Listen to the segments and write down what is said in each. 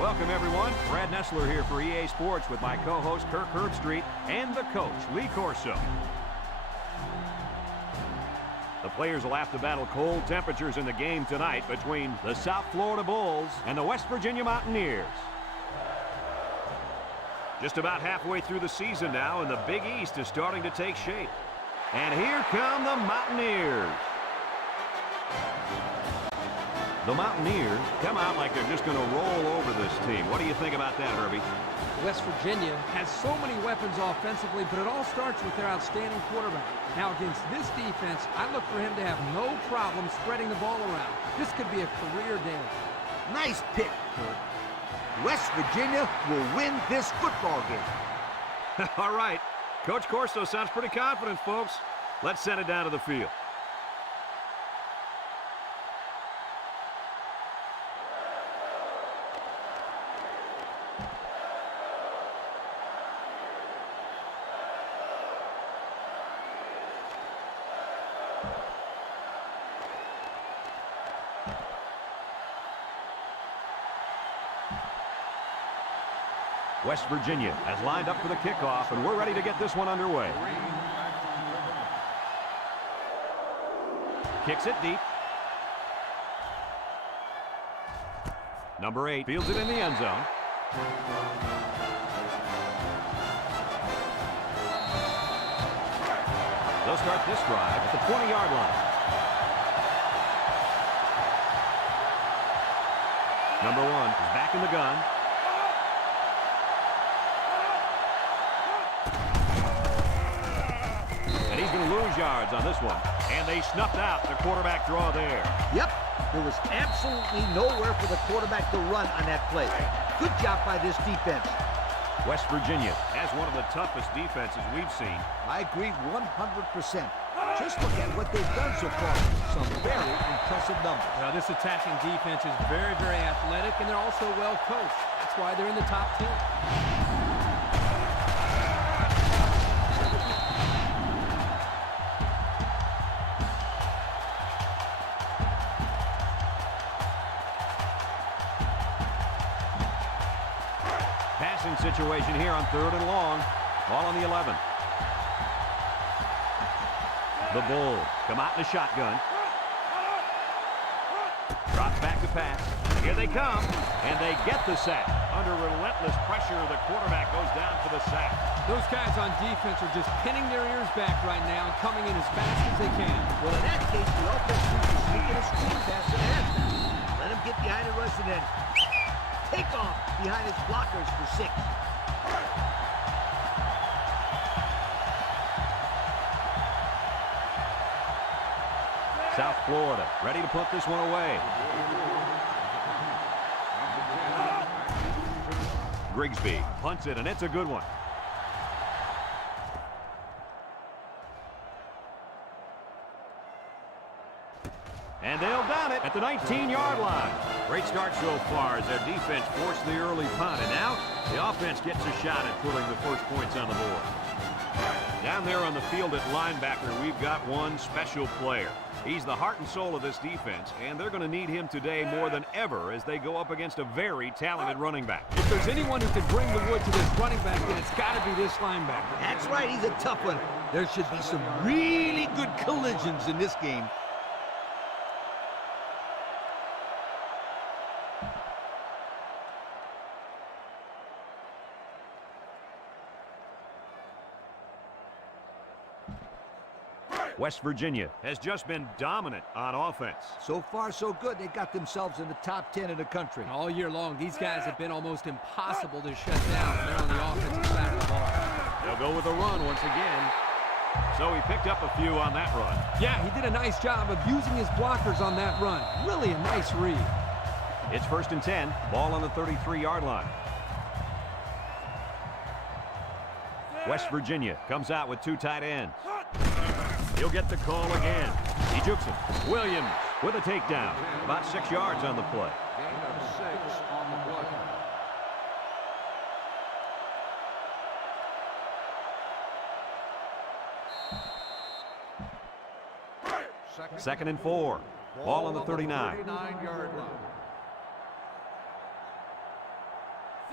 Welcome, everyone. Brad Nessler here for EA Sports with my co-host Kirk Herbstreit and the coach, Lee Corso. The players will have to battle cold temperatures in the game tonight between the South Florida Bulls and the West Virginia Mountaineers. Just about halfway through the season now, and the Big East is starting to take shape. And here come the Mountaineers. The Mountaineers come out like they're just going to roll over this team. What do you think about that, Herbie? West Virginia has so many weapons offensively, but it all starts with their outstanding quarterback. Now, against this defense, I look for him to have no problem spreading the ball around. This could be a career day. Nice pick, Kurt. West Virginia will win this football game. All right. Coach Corso sounds pretty confident, folks. Let's send it down to the field. West Virginia has lined up for the kickoff, and we're ready to get this one underway. Kicks it deep. Number 8 fields it in the end zone. They'll start this drive at the 20-yard line. Number 1 is back in the gun. He's going to lose yards on this one. And they snuffed out the quarterback draw there. Yep, there was absolutely nowhere for the quarterback to run on that play. Good job by this defense. West Virginia has one of the toughest defenses we've seen. I agree 100%. Just look at what they've done so far. Some very impressive numbers. Now, this attacking defense is very, very athletic, and they're also well coached. That's why they're in the top 10. Passing situation here on 3rd and long. Ball on the 11. The Bulls come out in a shotgun. Drops back to pass. Here they come, and they get the sack. Under relentless pressure, the quarterback goes down for the sack. Those guys on defense are just pinning their ears back right now and coming in as fast as they can. Well, in that case, the offense needs to sneak in a screen pass and halftime. Let him get behind the rush and then take off behind his blockers for 6. South Florida ready to put this one away. Grigsby punts it, and it's a good one. And they'll down it at the 19-yard line. Great start so far as their defense forced the early punt, and now the offense gets a shot at putting the first points on the board. Down there on the field at linebacker, we've got one special player. He's the heart and soul of this defense, and they're going to need him today more than ever as they go up against a very talented running back. If there's anyone who can bring the wood to this running back, then it's got to be this linebacker. That's right, he's a tough one. There should be some really good collisions in this game. West Virginia has just been dominant on offense. So far, so good. They got themselves in the top 10 in the country. All year long, these guys have been almost impossible to shut down when they're on the offensive side of the ball. They'll go with a run once again. So he picked up a few on that run. Yeah, he did a nice job of using his blockers on that run. Really a nice read. It's 1st and 10. Ball on the 33-yard line. West Virginia comes out with 2 tight ends. He'll get the call again. He jukes him. Williams with a takedown. About 6 yards on the play. Gain of 6 on the play. 2nd and 4. Ball on the 39. 39-yard line.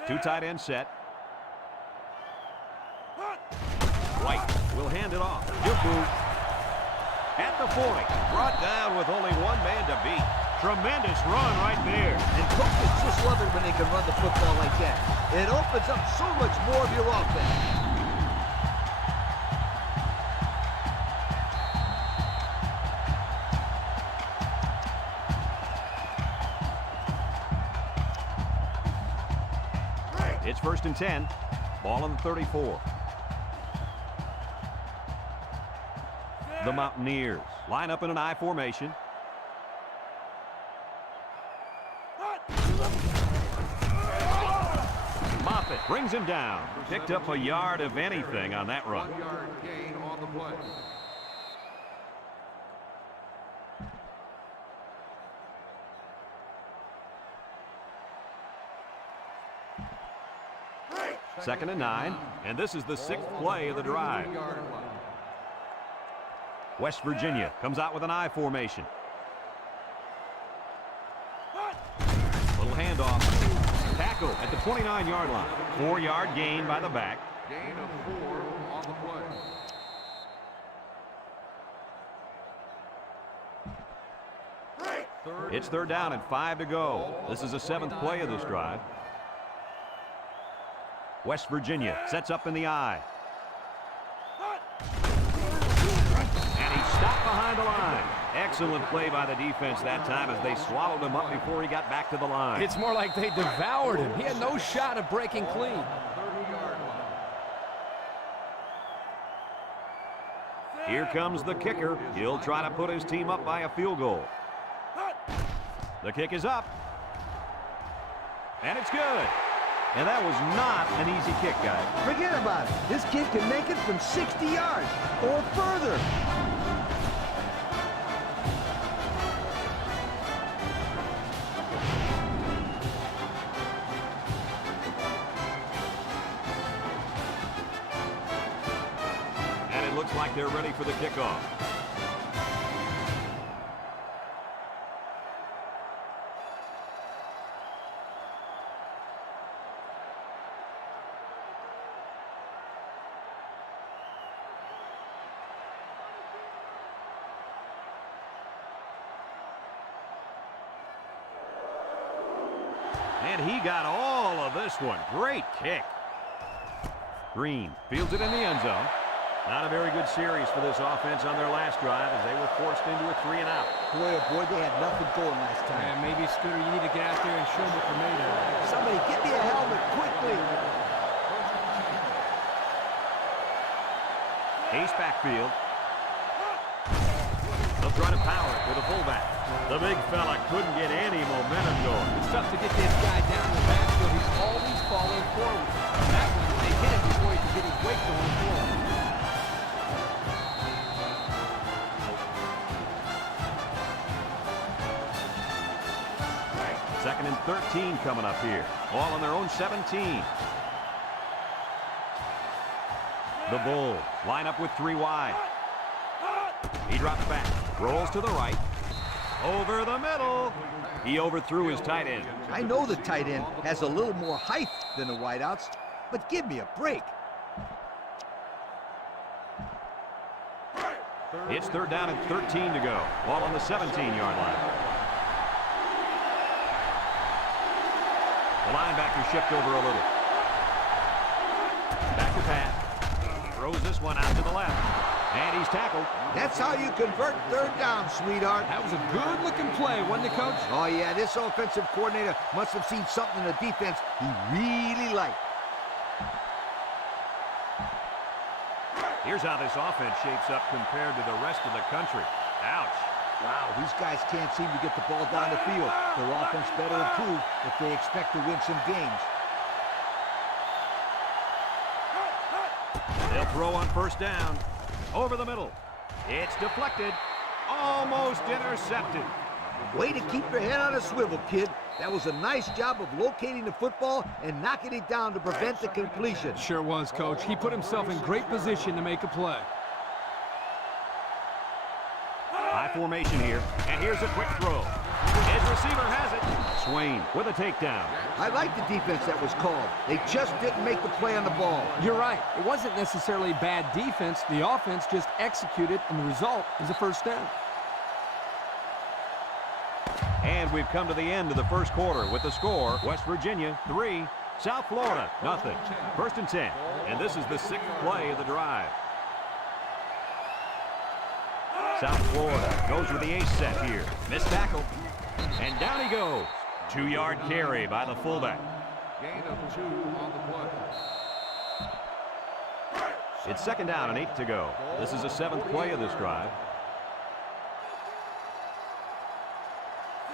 Two tight end set. White will hand it off. Good move. At the 40. Brought down with only one man to beat. Tremendous run right there. And coaches just love it when they can run the football like that. It opens up so much more of your offense. It's 1st and 10. Ball on the 34. The Mountaineers line up in an I formation. Moffitt brings him down. Picked up a yard of anything on that run. 1 yard gain on the play. Second and 9, and this is the 6th play of the drive. West Virginia comes out with an I formation. Little handoff. Tackle at the 29-yard line. 4-yard gain by the back. Gain of 4 on the play. It's 3rd down and 5 to go. This is the 7th play of this drive. West Virginia sets up in the I. And he stopped behind the line. Excellent play by the defense that time as they swallowed him up before he got back to the line. It's more like they devoured him. He had no shot of breaking clean. 30-yard line. Here comes the kicker. He'll try to put his team up by a field goal. The kick is up. And it's good. And that was not an easy kick, guys. Forget about it. This kid can make it from 60 yards or further. And it looks like they're ready for the kickoff. And he got all of this one. Great kick. Green fields it in the end zone. Not a very good series for this offense on their last drive as they were forced into a 3-and-out. Boy, oh boy, they had nothing going last time. Man, maybe, Scooter, you need to get out there and show them what they're made of. Somebody get me a helmet quickly. Ace backfield. They'll try to power it with a fullback. The big fella couldn't get any momentum going. It's tough to get this guy down the backfield. He's always falling forward. That one, they hit him before he could get his weight going forward. Second and 13 coming up here. All on their own 17. The Bulls line up with 3 wide. He drops back, rolls to the right. Over the middle. He overthrew his tight end. I know the tight end has a little more height than the wideouts, but give me a break. It's 3rd down and 13 to go. Ball on the 17-yard line. The linebacker shift over a little. Back to pass. Throws this one out to the left. And he's tackled. That's how you convert 3rd down, sweetheart. That was a good-looking play, wasn't it, Coach? Oh, yeah, this offensive coordinator must have seen something in the defense he really liked. Here's how this offense shapes up compared to the rest of the country. Ouch. Wow, these guys can't seem to get the ball down the field. Their offense better improve if they expect to win some games. They'll throw on 1st down. Over the middle. It's deflected. Almost intercepted. Way to keep your head on a swivel, kid. That was a nice job of locating the football and knocking it down to prevent the completion. Sure was, Coach. He put himself in great position to make a play. High formation here, and here's a quick throw. His receiver has it. Swain with a takedown. I like the defense that was called. They just didn't make the play on the ball. You're right. It wasn't necessarily bad defense. The offense just executed, and the result is a first down. And we've come to the end of the first quarter with the score, West Virginia 3, South Florida nothing. First and 10, and this is the 6th play of the drive. South Florida goes with the ace set here. Missed tackle, and down he goes. 2-yard carry by the fullback. Gain of 2 on the play. It's 2nd down and 8 to go. This is the 7th play of this drive.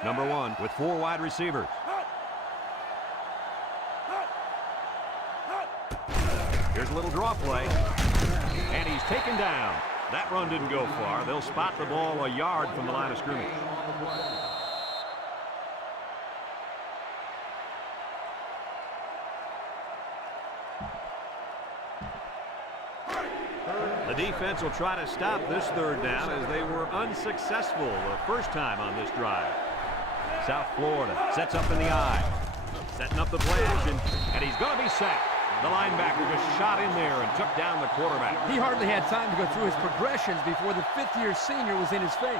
Number 1 with 4 wide receivers. Here's a little draw play, and he's taken down. That run didn't go far. They'll spot the ball a yard from the line of scrimmage. The defense will try to stop this 3rd down as they were unsuccessful the first time on this drive. South Florida sets up in the eye, setting up the play action, and he's going to be sacked. The linebacker just shot in there and took down the quarterback. He hardly had time to go through his progressions before the 5th-year senior was in his face.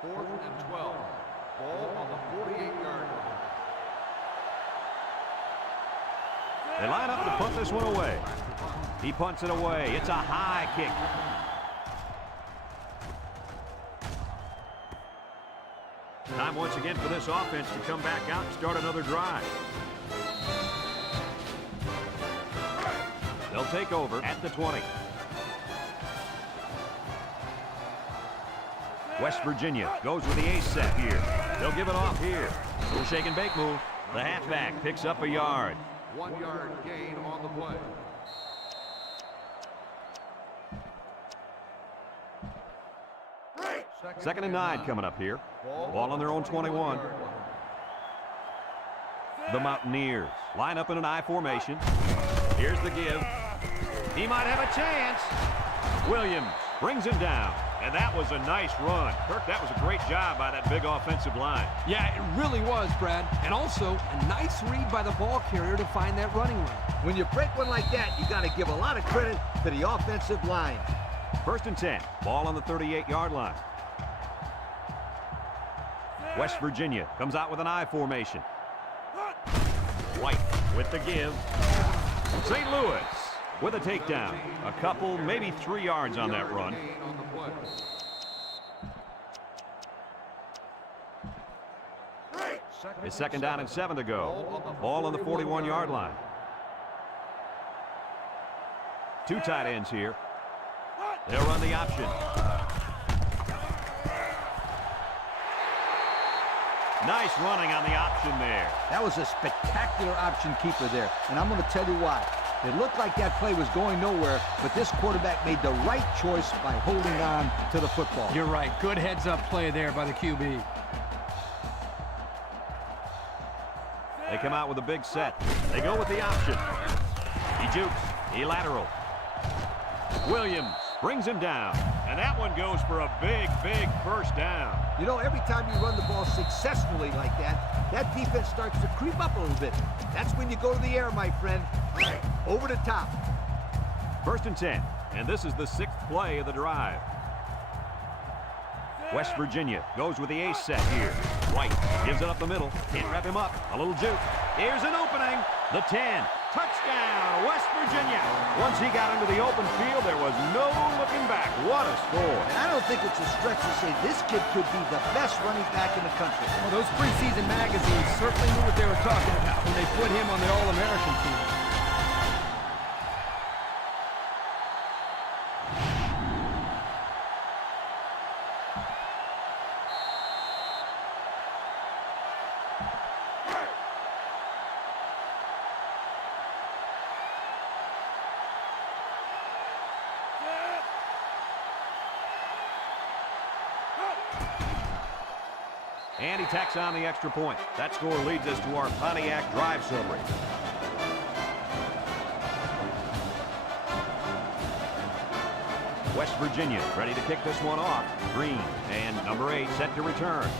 Fourth and 12. Ball on the 48-yard line. They line up to punt this one away. He punts it away. It's a high kick. Time once again for this offense to come back out and start another drive. They'll take over at the 20. West Virginia goes with the ace set here. They'll give it off here. Little shake and bake move. The halfback picks up a yard. 1-yard gain on the play. Second and 9 coming up here. Ball on their own 21. The Mountaineers line up in an I formation. Here's the give. He might have a chance. Williams brings him down. And that was a nice run. Kirk, that was a great job by that big offensive line. Yeah, it really was, Brad. And also, a nice read by the ball carrier to find that running lane. When you break one like that, you got to give a lot of credit to the offensive line. First and 10. Ball on the 38-yard line. West Virginia comes out with an I formation. White with the give. St. Louis with a takedown. A couple, maybe 3 yards on that run. Gain on the play. It's 2nd down and 7 to go. Ball on the 41-yard line. 2 tight ends here. They'll run the option. Nice running on the option there. That was a spectacular option keeper there, and I'm going to tell you why. It looked like that play was going nowhere, but this quarterback made the right choice by holding on to the football. You're right. Good heads-up play there by the QB. They come out with a big set. They go with the option. He jukes. He lateral. Williams brings him down. And that one goes for a big, big first down. You know, every time you run the ball successfully like that, that defense starts to creep up a little bit. That's when you go to the air, my friend. Over the top. First and 10. And this is the 6th play of the drive. West Virginia goes with the ace set here. White gives it up the middle. Can't wrap him up. A little juke. Here's an opening. The 10. Touchdown, West Virginia. Once he got into the open field, there was no looking back. What a score. And I don't think it's a stretch to say this kid could be the best running back in the country. Well, those preseason magazines certainly knew what they were talking about when they put him on the All-American team. And he tacks on the extra point. That score leads us to our Pontiac drive summary. West Virginia ready to kick this one off. Green and number 8 set to return.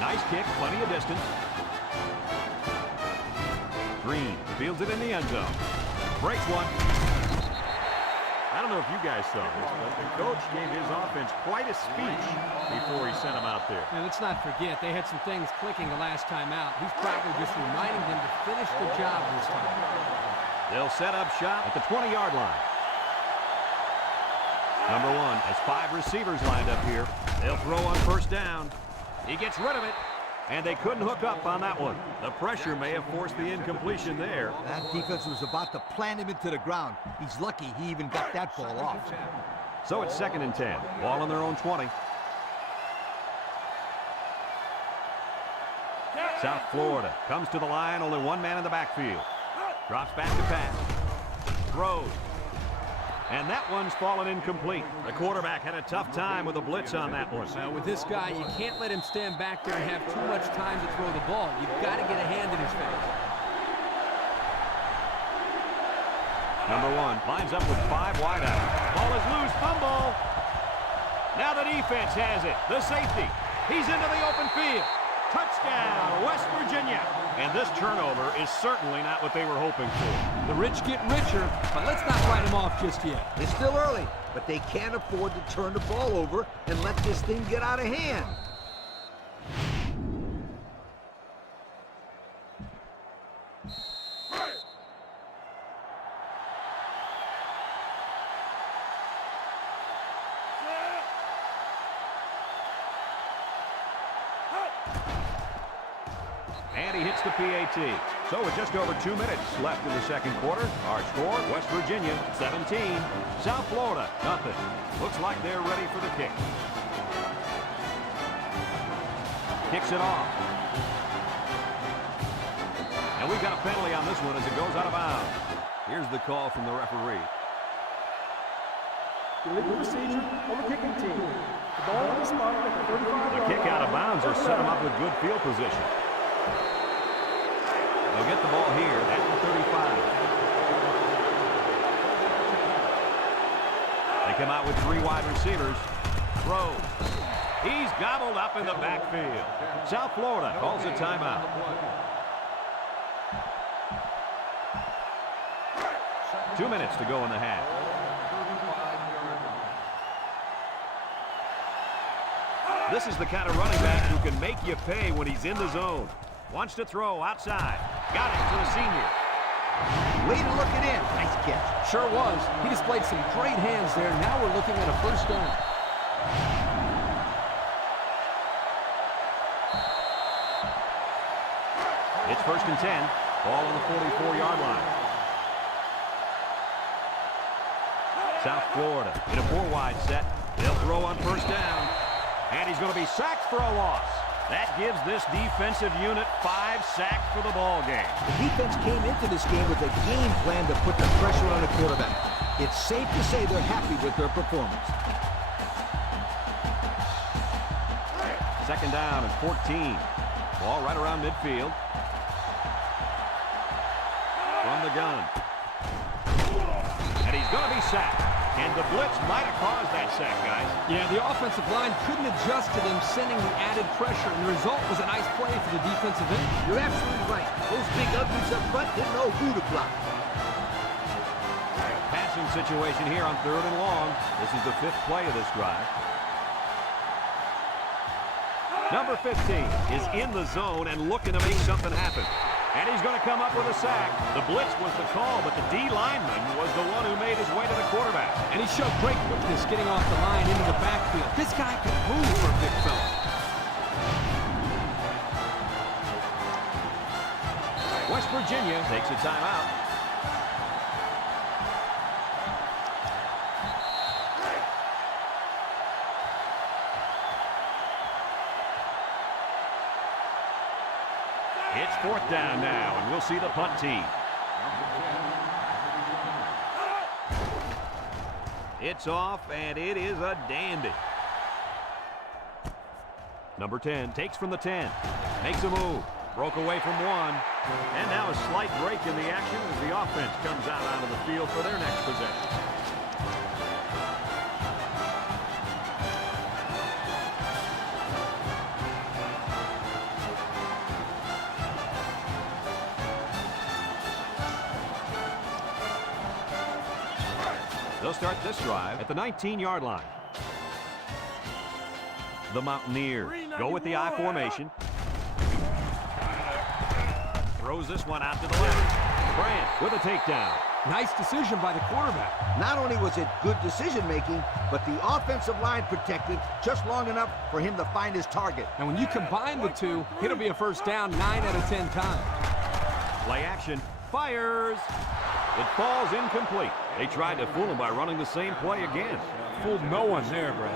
Nice kick, plenty of distance. Green fields it in the end zone. Breaks one. I don't know if you guys saw this, but the coach gave his offense quite a speech before he sent them out there. And let's not forget, they had some things clicking the last time out. He's probably just reminding them to finish the job this time. They'll set up shop at the 20-yard line. Number 1 has 5 receivers lined up here. They'll throw on first down. He gets rid of it, and they couldn't hook up on that one. The pressure may have forced the incompletion there. That defense was about to plant him into the ground. He's lucky he even got that ball off. So it's 2nd and 10. Ball on their own 20. South Florida comes to the line. Only one man in the backfield. Drops back to pass. Throws. And that one's fallen incomplete. The quarterback had a tough time with a blitz on that one. With this guy, you can't let him stand back there and have too much time to throw the ball. You've got to get a hand in his face. Number 1 lines up with 5 wide out. Ball is loose. Fumble. Now the defense has it. The safety. He's into the open field. Touchdown, West Virginia. And this turnover is certainly not what they were hoping for. The rich get richer, but let's not write them off just yet. It's still early, but they can't afford to turn the ball over and let this thing get out of hand. And he hits the PAT. So with just over 2 minutes left in the second quarter, our score, West Virginia 17, South Florida nothing. Looks like they're ready for the kick. Kicks it off. And we've got a penalty on this one as it goes out of bounds. Here's the call from the referee. Illegal procedure on the kicking team. The ball on the spot at the 35-yard line. The kick out of bounds will set them up with good field position. They'll get the ball here at the 35. They come out with 3 wide receivers. Throws. He's gobbled up in the backfield. South Florida calls a timeout. Two minutes to go in the half. This is the kind of running back who can make you pay when he's in the zone. Wants to throw outside. Got it to the senior. Way to look it in. Nice catch. Sure was. He displayed some great hands there. Now we're looking at a first down. It's 1st and 10. Ball on the 44-yard line. South Florida in a 4-wide set. They'll throw on first down. And he's going to be sacked for a loss. That gives this defensive unit 5 sacks for the ball game. The defense came into this game with a game plan to put the pressure on the quarterback. It's safe to say they're happy with their performance. 2nd down and 14. Ball right around midfield. From the gun. And he's going to be sacked. And the blitz might have caused that sack, guys. Yeah, the offensive line couldn't adjust to them sending the added pressure, and the result was a nice play for the defensive end. You're absolutely right. Those big uglies up front didn't know who to block. Passing situation here on 3rd and long. This is the 5th play of this drive. Number 15 is in the zone and looking to make something happen. And he's going to come up with a sack. The blitz was the call, but the D lineman was the one who made his way to the quarterback. And he showed great quickness getting off the line into the backfield. This guy can move for a big fella. West Virginia takes a timeout. It's 4th down now, and we'll see the punt team. It's off, and it is a dandy. Number 10 takes from the 10. Makes a move. Broke away from one. And now a slight break in the action as the offense comes out onto the field for their next possession. They'll start this drive at the 19-yard line. The Mountaineers go with the I formation. Throws this one out to the left. Bryant with a takedown. Nice decision by the quarterback. Not only was it good decision-making, but the offensive line protected just long enough for him to find his target. And when you combine the two, it'll be a first down 9 out of 10 times. Play action. Fires. It falls incomplete. They tried to fool him by running the same play again. Fooled no one there, Brad.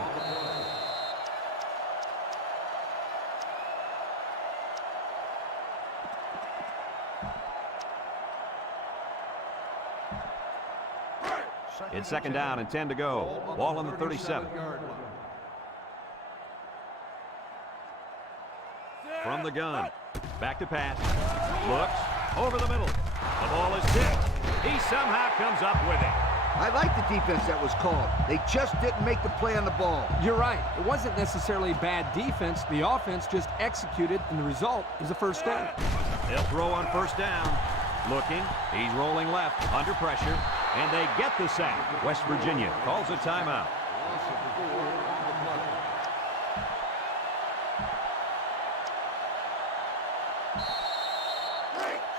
It's second down and 10 to go. Ball on the 37. From the gun. Back to pass. Looks. Over the middle. The ball is tipped. He somehow comes up with it. I like the defense that was called. They just didn't make the play on the ball. You're right. It wasn't necessarily bad defense. The offense just executed, and the result is a first down. They'll throw on first down. Looking. He's rolling left. Under pressure. And they get the sack. West Virginia calls a timeout.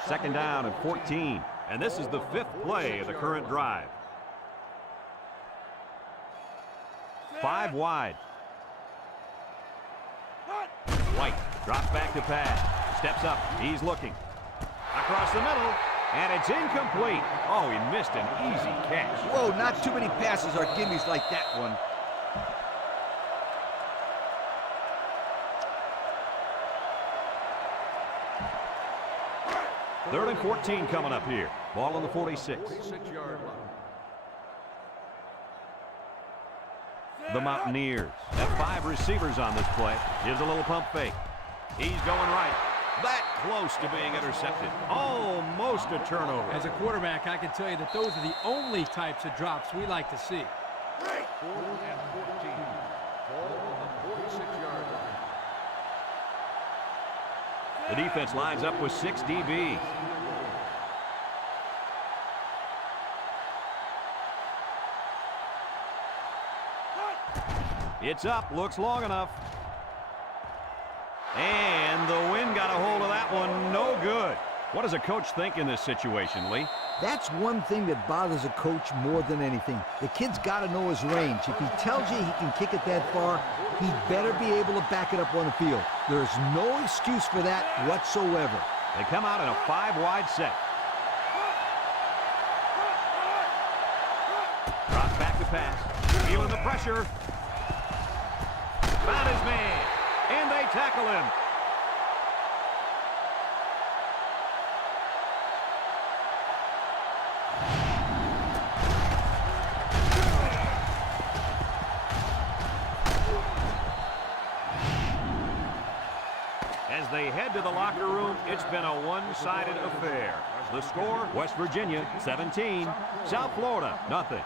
Second down and 14. And this is the 5th play of the current drive. 5 wide. White drops back to pass. Steps up. He's looking. Across the middle. And it's incomplete. Oh, he missed an easy catch. Whoa, not too many passes are gimmies like that one. Third and 14 coming up here. Ball on the 46. 46-yard line. The Mountaineers have 5 receivers on this play. Gives a little pump fake. He's going right. That close to being intercepted. Almost a turnover. As a quarterback, I can tell you that those are the only types of drops we like to see. 4th and 14. Ball on the 46-yard line. The defense lines up with 6 DBs. It's up, looks long enough. And the wind got a hold of that one, no good. What does a coach think in this situation, Lee? That's one thing that bothers a coach more than anything. The kid's got to know his range. If he tells you he can kick it that far, he better be able to back it up on the field. There's no excuse for that whatsoever. They come out in a 5-wide set. Drops back to pass. Feeling the pressure. Found his man. And they tackle him. As they head to the locker room, it's been a one-sided affair. The score, West Virginia 17, South Florida nothing.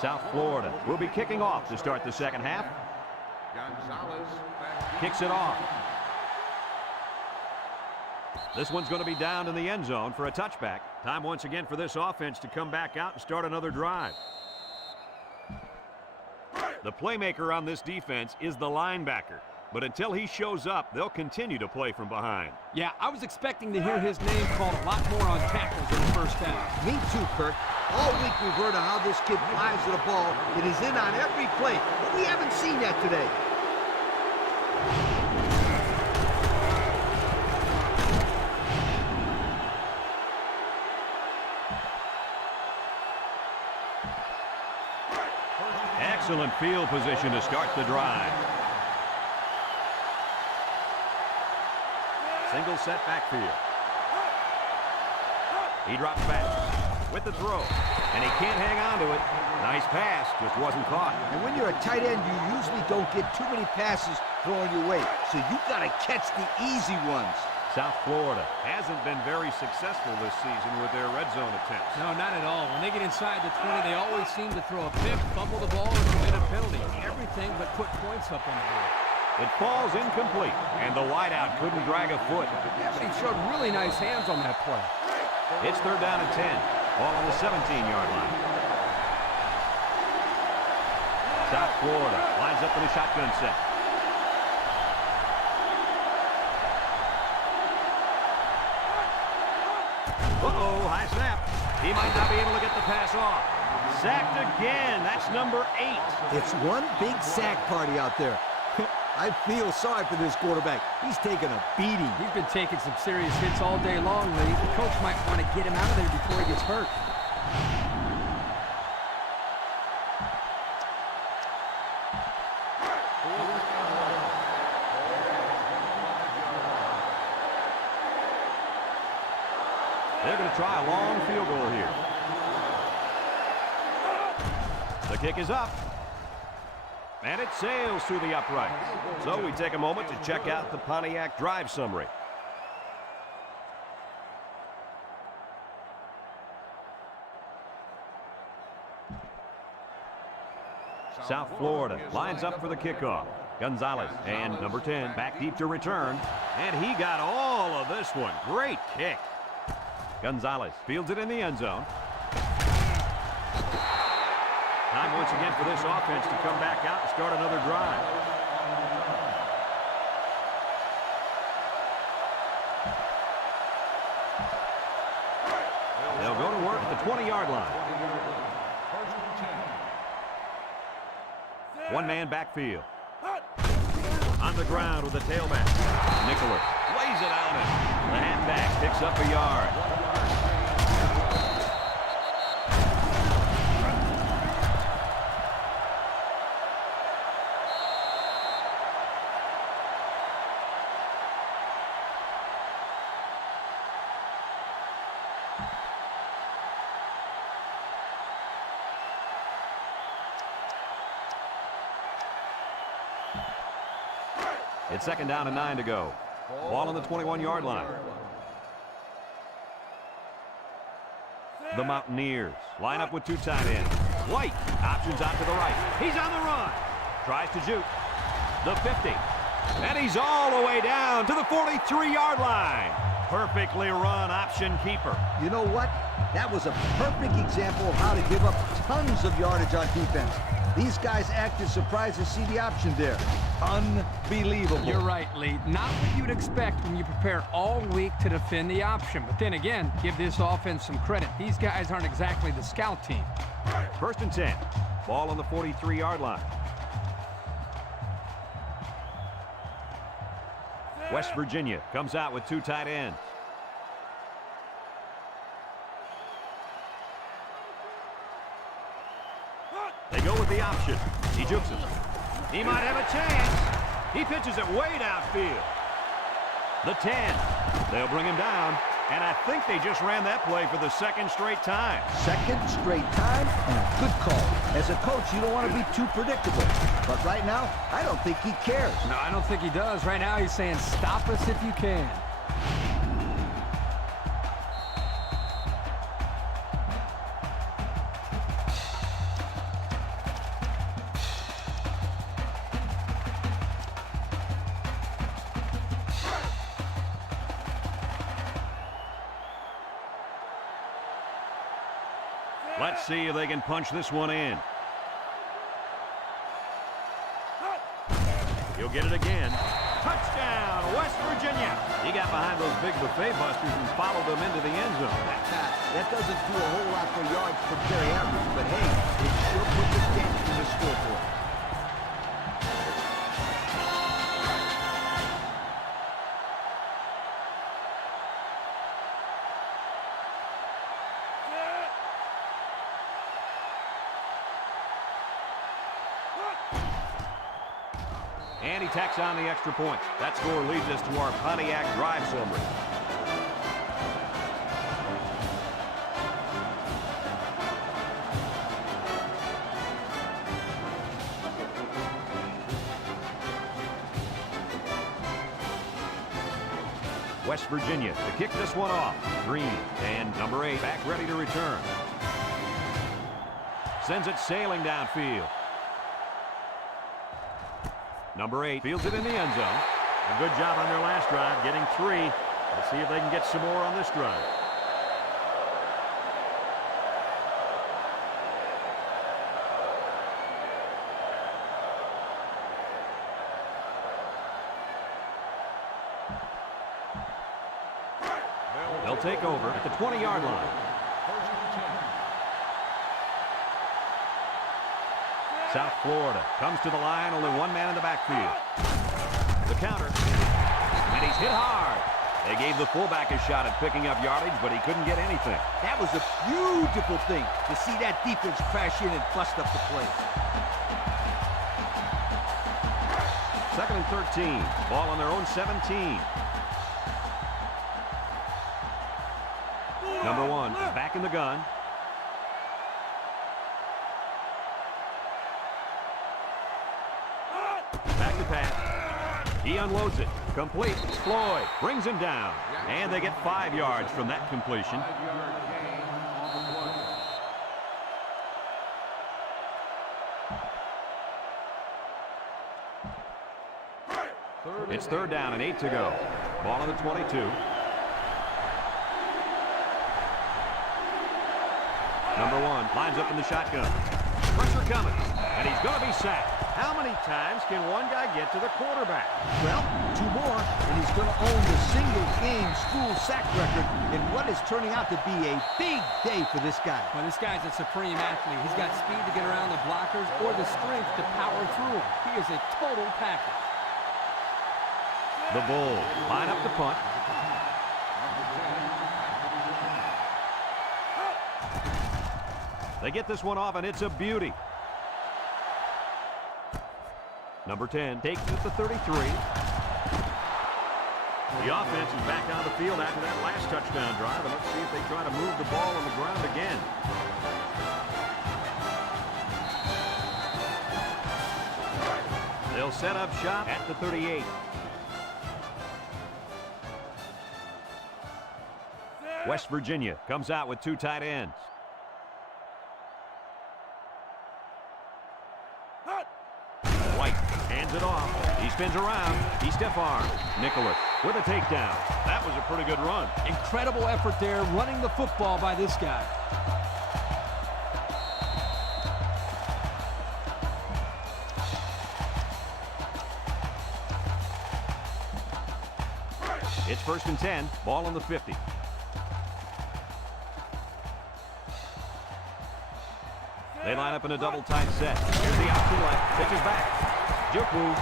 South Florida will be kicking off to start the second half. Gonzalez Kicks it off. This one's going to be down in the end zone for a touchback. Time once again for this offense to come back out and start another drive. The playmaker on this defense is the linebacker. But until he shows up, they'll continue to play from behind. Yeah, I was expecting to hear his name called a lot more on tackles in the first half. Me too, Kirk. All week we've heard of how this kid flies to the ball. It is in on every play, but we haven't seen that today. Excellent field position to start the drive. Single set backfield. He drops back with the throw, and he can't hang on to it. Nice pass, just wasn't caught. And when you're a tight end, you usually don't get too many passes thrown your way, so you got to catch the easy ones. South Florida hasn't been very successful this season with their red zone attempts. No, not at all. When they get inside the 20, they always seem to throw a pick, fumble the ball, or commit a penalty. Everything but put points up on the board. It falls incomplete, and the wideout couldn't drag a foot. Yeah, but he showed really nice hands on that play. It's third down and 10. Ball on the 17-yard line. South Florida lines up in a shotgun set. Uh-oh, high snap. He might not be able to get the pass off. Sacked again. That's number 8. It's one big sack party out there. I feel sorry for this quarterback. He's taking a beating. He's been taking some serious hits all day long, Lee. The coach might want to get him out of there before he gets hurt. They're going to try a long field goal here. The kick is up. And it sails through the uprights. So we take a moment to check out the Pontiac drive summary. South Florida lines up for the kickoff. Gonzalez and number 10 back deep to return. And he got all of this one. Great kick. Gonzalez fields it in the end zone. Time once again for this offense to come back out and start another drive. They'll go to work at the 20-yard line. One-man backfield. On the ground with the tailback. Nicholas lays it on him. The halfback picks up a yard. It's second down and 9 to go. Ball on the 21-yard line. The Mountaineers line up with 2 tight ends. White options out to the right. He's on the run. Tries to shoot. The 50. And he's all the way down to the 43-yard line. Perfectly run option keeper. You know what? That was a perfect example of how to give up tons of yardage on defense. These guys acted surprised to see the option there. Unbelievable. You're right, Lee. Not what you'd expect when you prepare all week to defend the option. But then again, give this offense some credit. These guys aren't exactly the scout team. First and 10. Ball on the 43-yard line. West Virginia comes out with 2 tight ends. They go with the option. He jukes it. He might have a chance. He pitches it way downfield. The 10. They'll bring him down. And I think they just ran that play for the second straight time. Second straight time, and a good call. As a coach, you don't want to be too predictable. But right now, I don't think he cares. No, I don't think he does. Right now, he's saying, stop us if you can. Let's see if they can punch this one in. He'll get it again. Touchdown, West Virginia. He got behind those big buffet busters and followed them into the end zone. That doesn't do a whole lot for yards per carry average, but hey, it sure puts a dent in the scoreboard. And he tacks on the extra point. That score leads us to our Pontiac drive summary. West Virginia to kick this one off. Green and number 8 back ready to return. Sends it sailing downfield. Number 8 fields it in the end zone. A good job on their last drive, getting 3. Let's see if they can get some more on this drive. They'll take over at the 20-yard line. South Florida comes to the line, only one man in the backfield. The counter, and he's hit hard. They gave the fullback a shot at picking up yardage, but he couldn't get anything. That was a beautiful thing to see that defense crash in and bust up the play. 2nd and 13, ball on their own 17. Number 1 back in the gun. Back to pass. He unloads it. Complete. Floyd brings him down. And they get 5 yards from that completion. It's 3rd down and 8 to go. Ball on the 22. Number 1 lines up in the shotgun. Pressure coming. And he's going to be sacked. How many times can one guy get to the quarterback? Well, 2 more, and he's going to own the single-game school sack record in what is turning out to be a big day for this guy. Well, this guy's a supreme athlete. He's got speed to get around the blockers or the strength to power through them. He is a total package. The Bulls line up the punt. They get this one off, and it's a beauty. Number 10 takes it at the 33. The offense is back on the field after that last touchdown drive, and let's see if they try to move the ball on the ground again. They'll set up shop at the 38. West Virginia comes out with 2 tight ends. White hands it off. He spins around. He stiff arms. Nicholas with a takedown. That was a pretty good run. Incredible effort there running the football by this guy. It's 1st and 10. Ball on the 50. They line up in a double tight set. Here's the option left. Pitches back. Juke move.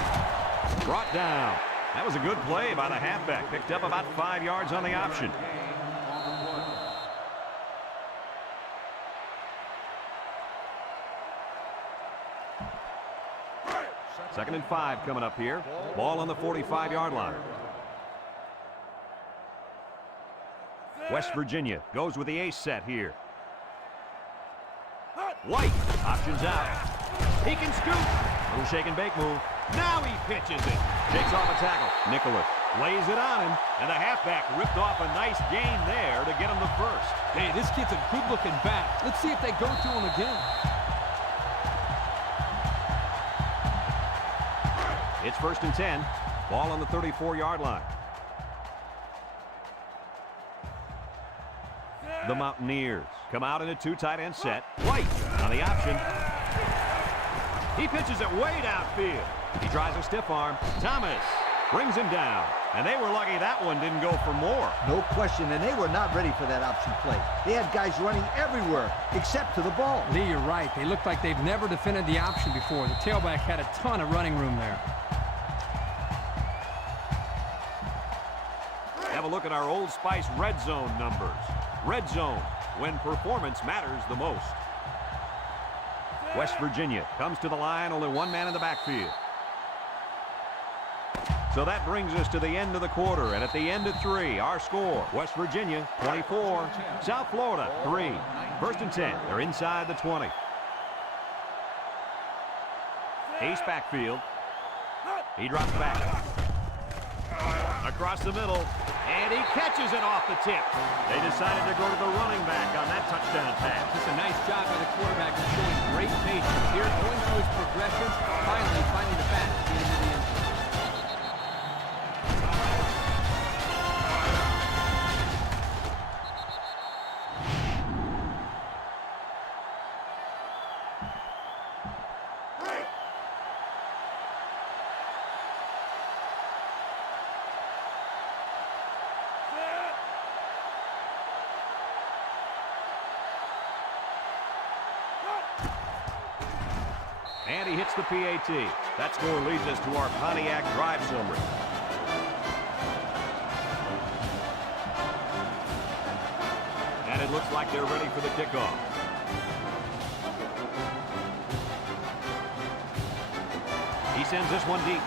Brought down. That was a good play by the halfback. Picked up about 5 yards on the option. Second and 5 coming up here. Ball on the 45-yard line. West Virginia goes with the ace set here. White options out. He can scoop. Little shake and bake move. Now he pitches it. Shakes off a tackle. Nicholas lays it on him, and the halfback ripped off a nice gain there to get him the first. Hey, this kid's a good-looking back. Let's see if they go to him again. It's 1st and 10. Ball on the 34-yard line. The Mountaineers come out in a two tight end set. White on the option. He pitches it way downfield. He tries a stiff arm. Thomas brings him down. And they were lucky that one didn't go for more. No question, and they were not ready for that option play. They had guys running everywhere except to the ball. Lee, you're right. They looked like they've never defended the option before. The tailback had a ton of running room there. Have a look at our Old Spice red zone numbers. Red zone, when performance matters the most. West Virginia comes to the line, only one man in the backfield. So that brings us to the end of the quarter, and at the end of 3, our score, West Virginia 24, South Florida 3. First and 10, they're inside the 20. Ace backfield. He drops back. Across the middle, and he catches it off the tip. They decided to go to the running back on that touchdown pass. Just a nice job by the quarterback of showing great patience here, going through his progressions, finally finding the pass at the end of the end zone. And he hits the PAT. That score leads us to our Pontiac drive summary. And it looks like they're ready for the kickoff. He sends this one deep.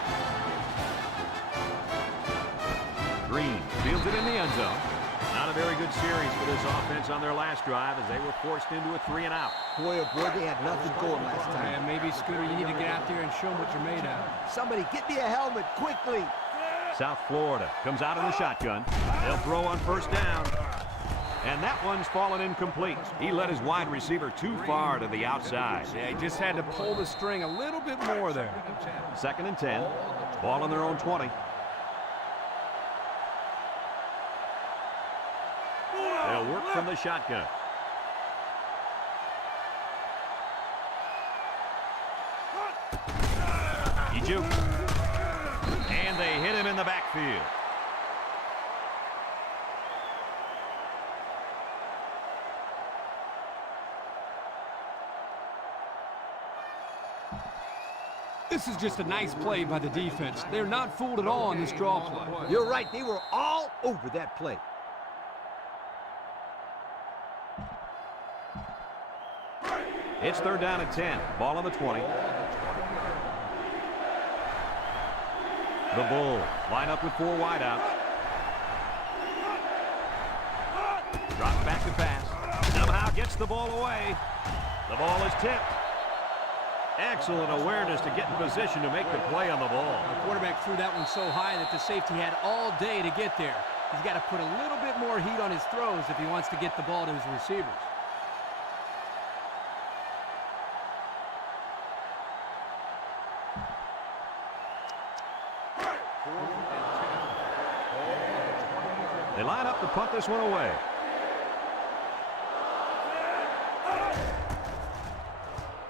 Green fields it in the end zone. Not a very good series for this offense on their last drive as they were forced into a 3-and-out. Boy, oh boy, they had nothing going last time. Yeah, maybe, Scooter, you need to get out there and show them what you're made of. Somebody get me a helmet quickly. South Florida comes out in the shotgun. They'll throw on first down. And that one's fallen incomplete. He led his wide receiver too far to the outside. Yeah, he just had to pull the string a little bit more there. Second and 10. Ball on their own 20. They'll work from the shotgun. He juked. And they hit him in the backfield. This is just a nice play by the defense. They're not fooled at all on this draw play. You're right. They were all over that play. It's third down and 10. Ball on the 20. The Bulls line up with 4 wideouts. Drops back to pass. Somehow gets the ball away. The ball is tipped. Excellent awareness to get in position to make the play on the ball. The quarterback threw that one so high that the safety had all day to get there. He's got to put a little bit more heat on his throws if he wants to get the ball to his receivers. They line up to punt this one away.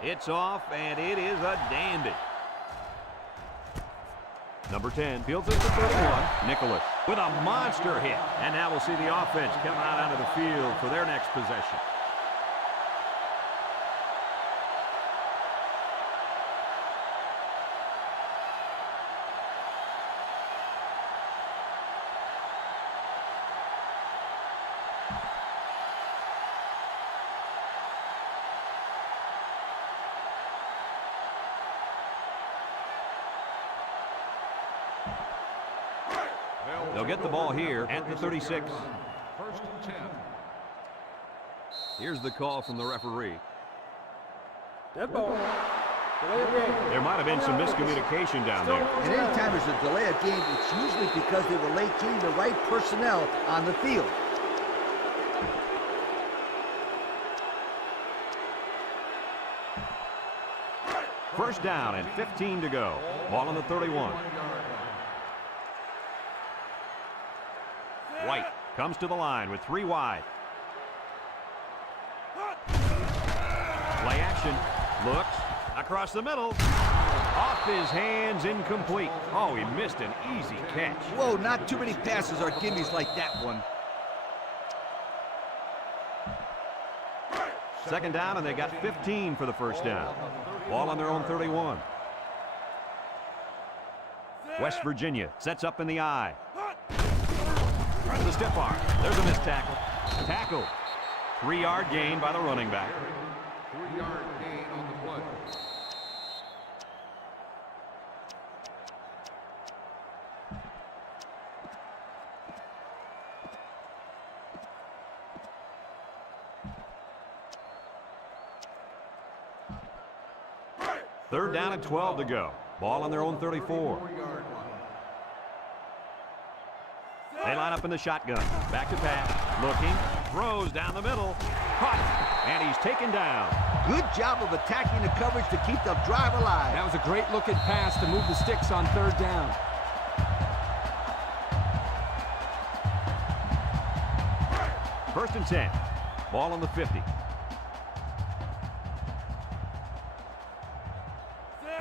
It's off, and it is a dandy. Number 10 fields it to 31. Nicholas with a monster hit. And now we'll see the offense come out onto the field for their next possession. They'll get the ball here at the 36. First and 10. Here's the call from the referee. Dead ball. Delay of game. There might have been some miscommunication down there. And anytime there's a delay of game, it's usually because they were late getting the right personnel on the field. First down and 15 to go. Ball on the 31. White comes to the line with 3 wide. Play action. Looks. Across the middle. Off his hands, incomplete. Oh, he missed an easy catch. Whoa, not too many passes are gimmies like that one. Second down, and they got 15 for the first down. Ball on their own 31. West Virginia sets up in the eye. The stiff arm. There's a missed tackle. Tackle. 3-yard gain by the running back. 3-yard gain on the play. Third down and 12 to go. Ball on their own 34. They line up in the shotgun. Back to pass. Looking. Throws down the middle. Caught. And he's taken down. Good job of attacking the coverage to keep the drive alive. That was a great looking pass to move the sticks on third down. First and 10. Ball on the 50.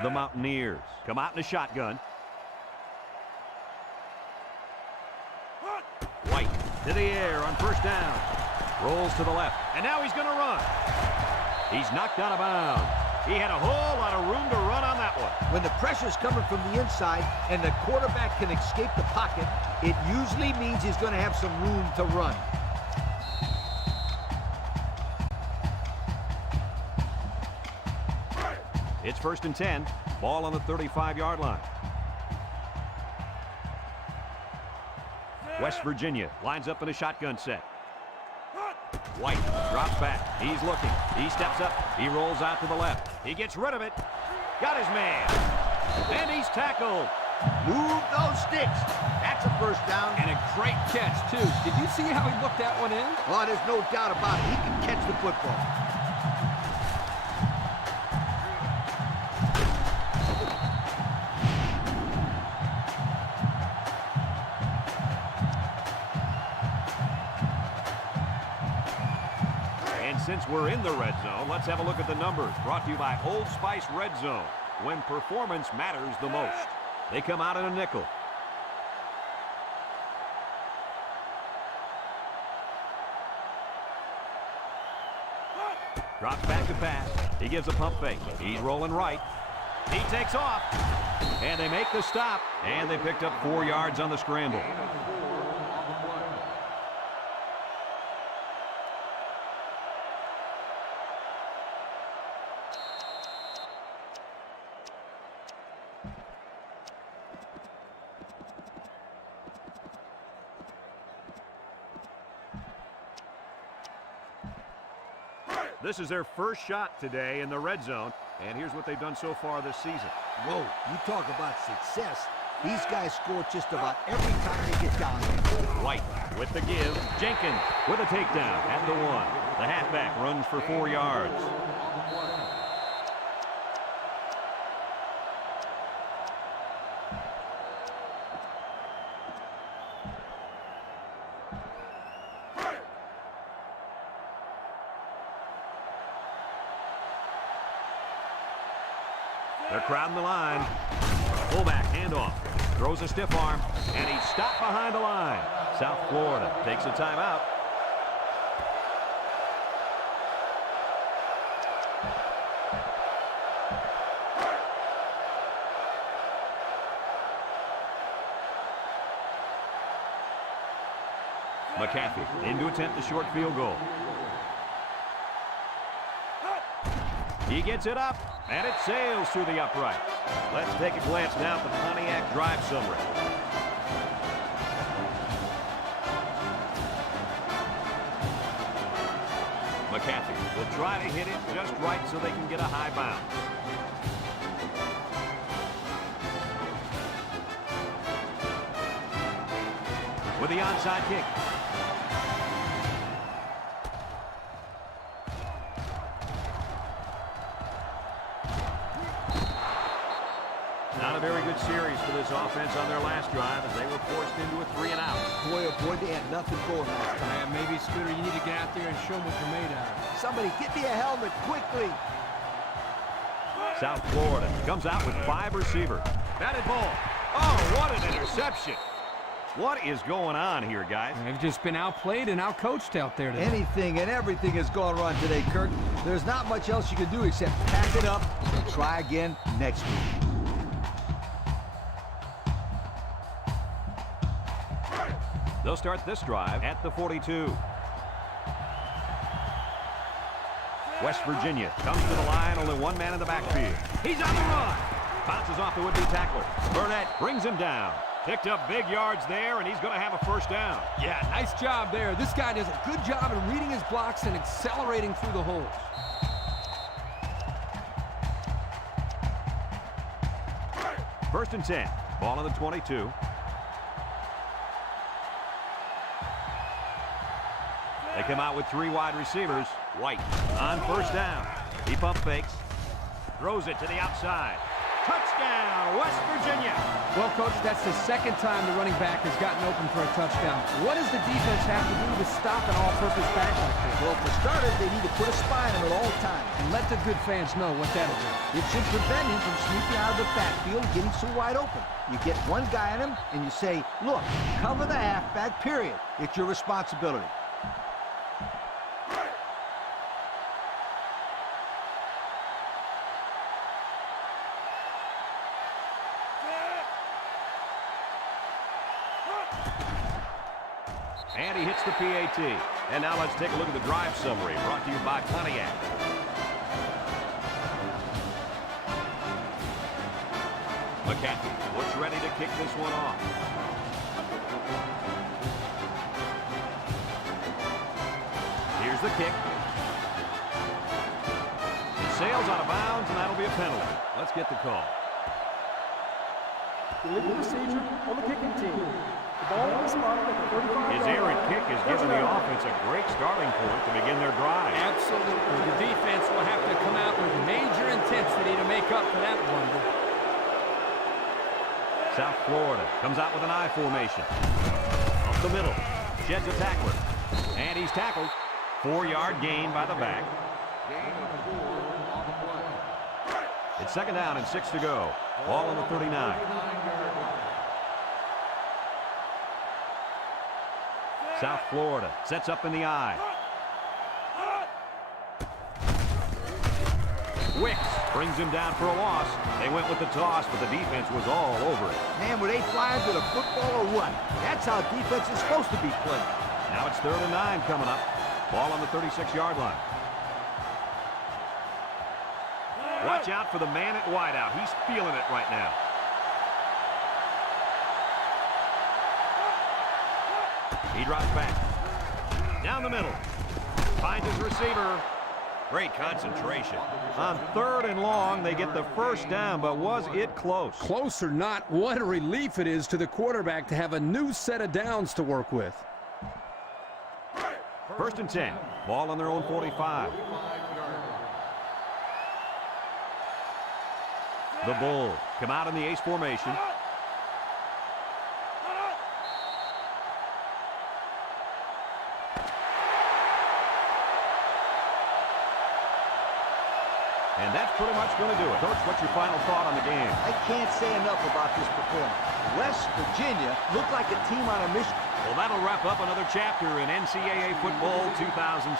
The Mountaineers come out in a shotgun. White to the air on first down. Rolls to the left, and now he's going to run. He's knocked out of bounds. He had a whole lot of room to run on that one. When the pressure's coming from the inside and the quarterback can escape the pocket, it usually means he's going to have some room to run. It's first and 10. Ball on the 35-yard line. West Virginia lines up in a shotgun set. White drops back. He's looking. He steps up. He rolls out to the left. He gets rid of it. Got his man. And he's tackled. Move those sticks. That's a first down. And a great catch, too. Did you see how he looked that one in? Oh, there's no doubt about it. He can catch the football. Since we're in the red zone, let's have a look at the numbers. Brought to you by Old Spice Red Zone, when performance matters the most. They come out in a nickel. Drops back to pass. He gives a pump fake. He's rolling right. He takes off. And they make the stop. And they picked up 4 yards on the scramble. This is their first shot today in the red zone, and here's what they've done so far this season. Whoa, you talk about success. These guys score just about every time they get down there. White with the give. Jenkins with a takedown at the 1. The halfback runs for 4 yards. They're crowding the line. Fullback handoff. Throws a stiff arm, and he's stopped behind the line. South Florida takes a timeout. McAfee in to attempt the short field goal. He gets it up, and it sails through the uprights. Let's take a glance now at the Pontiac drive summary. McAfee will try to hit it just right so they can get a high bounce. With the onside kick. Not a very good good series for this offense on their last drive as they were forced into a 3-and-out. Boy, oh boy, they had nothing going last time. Maybe, Scooter, you need to get out there and show them what you're made out of. Somebody get me a helmet quickly. South Florida comes out with 5 receivers. Batted ball. Oh, what an interception. What is going on here, guys? They've just been outplayed and outcoached out there today. Anything and everything has gone wrong today, Kirk. There's not much else you can do except pack it up and try again next week. They'll start this drive at the 42. West Virginia comes to the line, only one man in the backfield. He's on the run. Bounces off the would-be tackler. Burnett brings him down. Picked up big yards there, and he's going to have a first down. Yeah, nice job there. This guy does a good job of reading his blocks and accelerating through the holes. First and 10. Ball on the 22. They come out with 3 wide receivers. White on first down. He pump fakes. Throws it to the outside. Touchdown, West Virginia. Well, Coach, that's the second time the running back has gotten open for a touchdown. What does the defense have to do to stop an all-purpose back like this? Well, for starters, they need to put a spy on him at all times. And let the good fans know what that'll do. It should prevent him from sneaking out of the backfield and getting so wide open. You get one guy on him, and you say, look, cover the halfback, period. It's your responsibility. And he hits the PAT. And now let's take a look at the drive summary brought to you by Pontiac. McCaffrey looks ready to kick this one off. Here's the kick. It sails out of bounds, and that'll be a penalty. Let's get the call. Illegal procedure on the kicking team. The ball will be spotted at the 35. His errant kick has given the offense a great starting point to begin their drive. Absolutely. The defense will have to come out with major intensity to make up for that blunder. South Florida comes out with an I formation. Up the middle. Sheds a tackler. And he's tackled. 4-yard gain by the back. It's second down and 6 to go. Ball on the 39. South Florida sets up in the I. Wicks brings him down for a loss. They went with the toss, but the defense was all over it. Man, were they flying to the football or what? That's how defense is supposed to be played. Now it's 3rd and 9 coming up. Ball on the 36-yard line. Watch out for the man at wideout. He's feeling it right now. He drops back. Down the middle. Finds his receiver. Great concentration. On 3rd and long, they get the first down, but was it close? Close or not, what a relief it is to the quarterback to have a new set of downs to work with. First and 10. Ball on their own 45. The Bulls come out in the ace formation. And that's pretty much going to do it. Coach, what's your final thought on the game? I can't say enough about this performance. West Virginia looked like a team on a mission. Well, that'll wrap up another chapter in NCAA football 2006.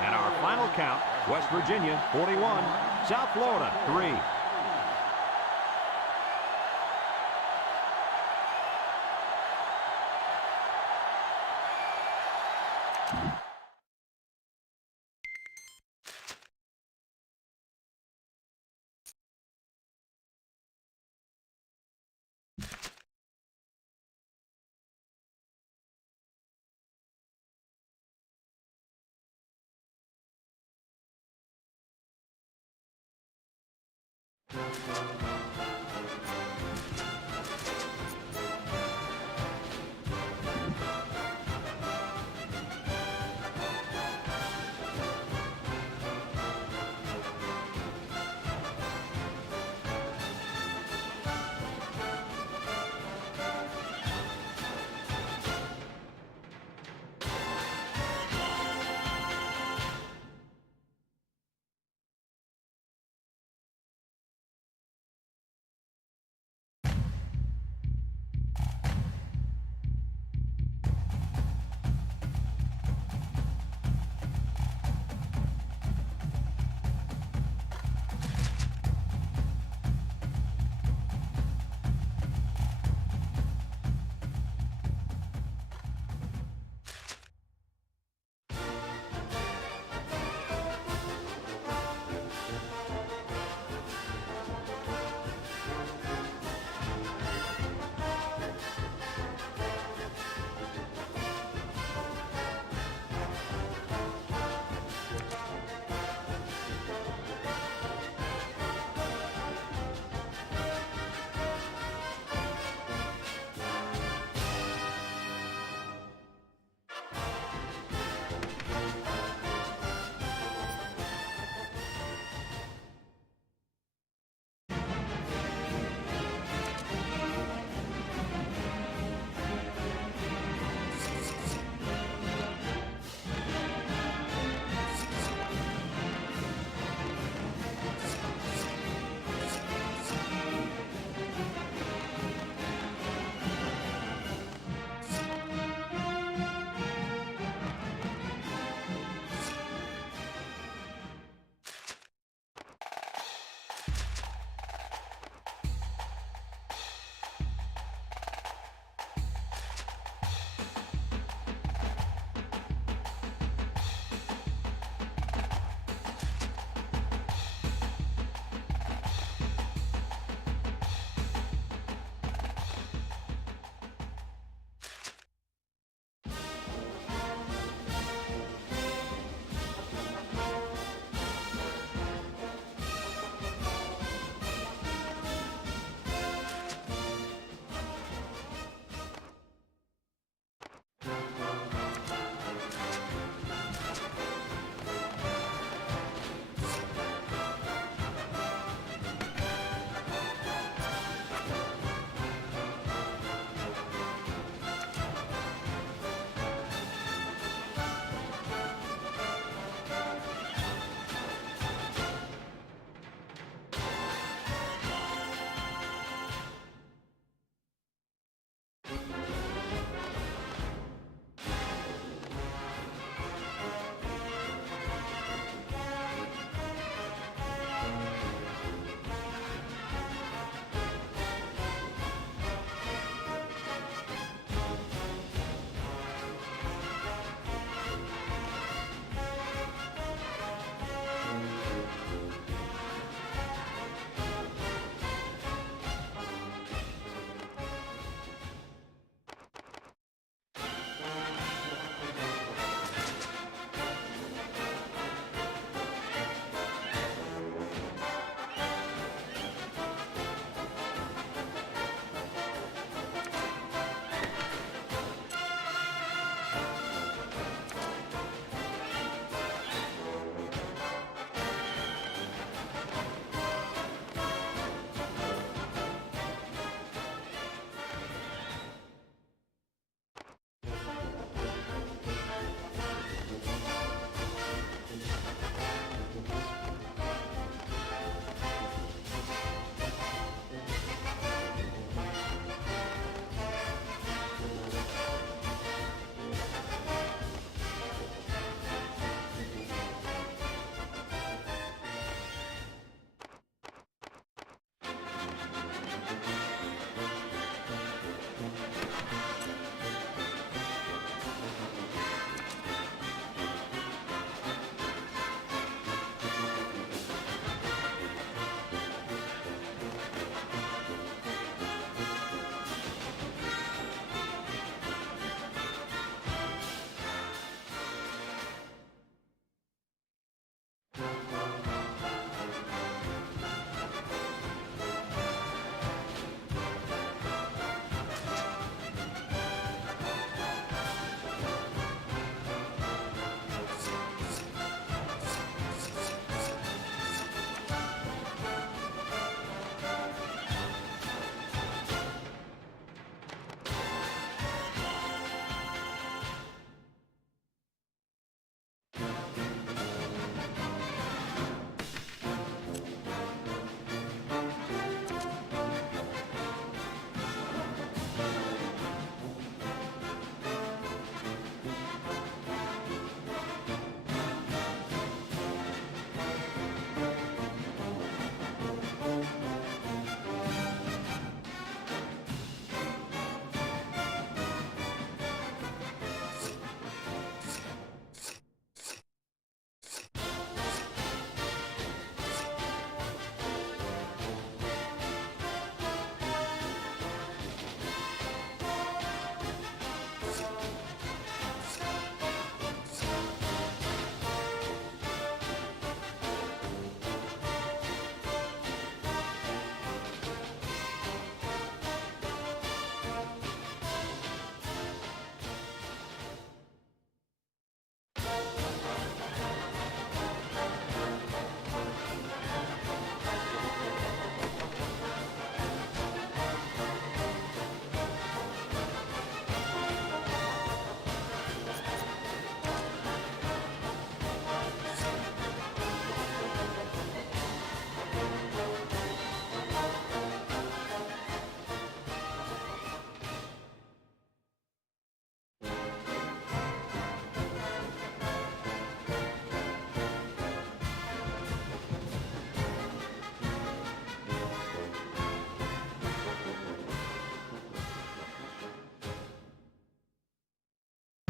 And our final count, West Virginia 41, South Florida 3.